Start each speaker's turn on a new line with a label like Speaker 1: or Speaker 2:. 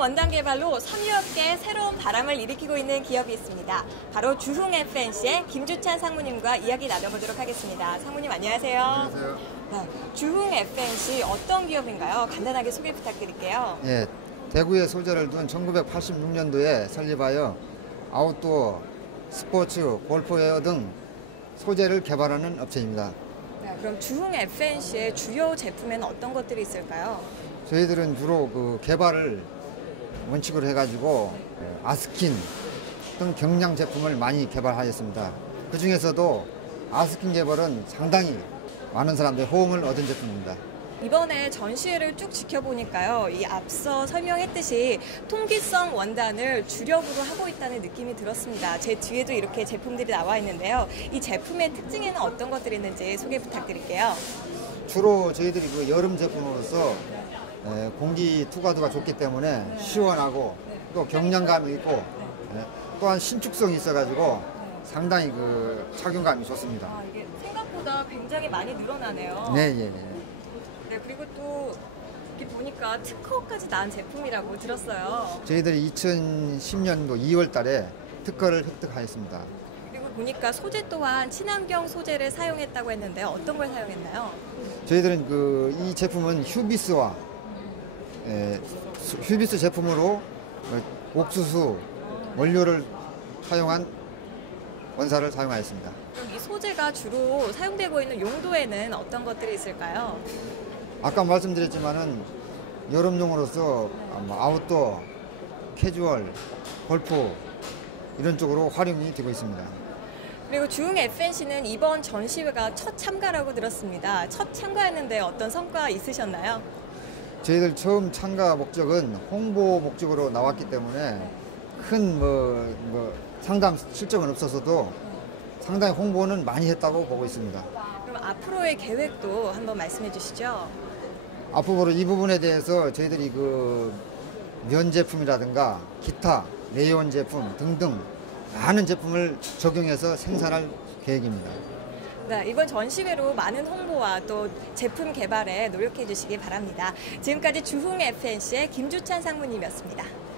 Speaker 1: 원단 개발로 섬유업계에 새로운 바람을 일으키고 있는 기업이 있습니다. 바로 주흥 FNC의 김주찬 상무님과 이야기 나눠보도록 하겠습니다. 상무님 안녕하세요.
Speaker 2: 안녕하세요.
Speaker 1: 네, 주흥 FNC 어떤 기업인가요? 간단하게 소개 부탁드릴게요.
Speaker 2: 예, 대구에 소재를 둔 1986년도에 설립하여 아웃도어, 스포츠, 골프웨어 등 소재를 개발하는 업체입니다.
Speaker 1: 네, 그럼 주흥 FNC의 주요 제품에는 어떤 것들이 있을까요?
Speaker 2: 저희들은 주로 그 개발을 원칙으로 해가지고 예, 아스킨 등 경량 제품을 많이 개발하였습니다. 그 중에서도 아스킨 개발은 상당히 많은 사람들의 호응을 얻은 제품입니다.
Speaker 1: 이번에 전시회를 쭉 지켜보니까요, 이 앞서 설명했듯이 통기성 원단을 주력으로 하고 있다는 느낌이 들었습니다. 제 뒤에도 이렇게 제품들이 나와 있는데요. 이 제품의 특징에는 어떤 것들이 있는지 소개 부탁드릴게요.
Speaker 2: 주로 저희들이 그 여름 제품으로서 에, 공기 투과도가 좋기 때문에 시원하고 또 경량감이 있고 에, 또한 신축성이 있어가지고 상당히 그 착용감이 좋습니다.
Speaker 1: 아, 이게 생각보다 굉장히 많이 늘어나네요.
Speaker 2: 네, 예, 예.
Speaker 1: 네, 그리고 또 이렇게 보니까 특허까지 나은 제품이라고 들었어요.
Speaker 2: 저희들이 2010년도 2월 달에 특허를 획득하였습니다.
Speaker 1: 그리고 보니까 소재 또한 친환경 소재를 사용했다고 했는데 어떤 걸 사용했나요?
Speaker 2: 저희들은 그 이 제품은 휴비스와 에, 수- 휴비스 제품으로 어, 옥수수 원료를 사용한 원사를 사용하였습니다.
Speaker 1: 그럼 이 소재가 주로 사용되고 있는 용도에는 어떤 것들이 있을까요?
Speaker 2: 아까 말씀드렸지만은 여름용으로서 뭐 아웃도어, 캐주얼, 골프 이런 쪽으로 활용이 되고 있습니다.
Speaker 1: 그리고 주흥 FNC는 이번 전시회가 첫 참가라고 들었습니다. 첫 참가했는데 어떤 성과 있으셨나요?
Speaker 2: 저희들 처음 참가 목적은 홍보 목적으로 나왔기 때문에 큰 뭐, 뭐 상담 실적은 없어서도 상당히 홍보는 많이 했다고 보고 있습니다.
Speaker 1: 그럼 앞으로의 계획도 한번 말씀해 주시죠.
Speaker 2: 앞으로 이 부분에 대해서 저희들이 그 면 제품이라든가 기타 레이온 제품 등등 많은 제품을 적용해서 생산할 계획입니다.
Speaker 1: 네, 이번 전시회로 많은 홍보와 또 제품 개발에 노력해 주시기 바랍니다. 지금까지 주흥 FNC의 김주찬 상무님이었습니다.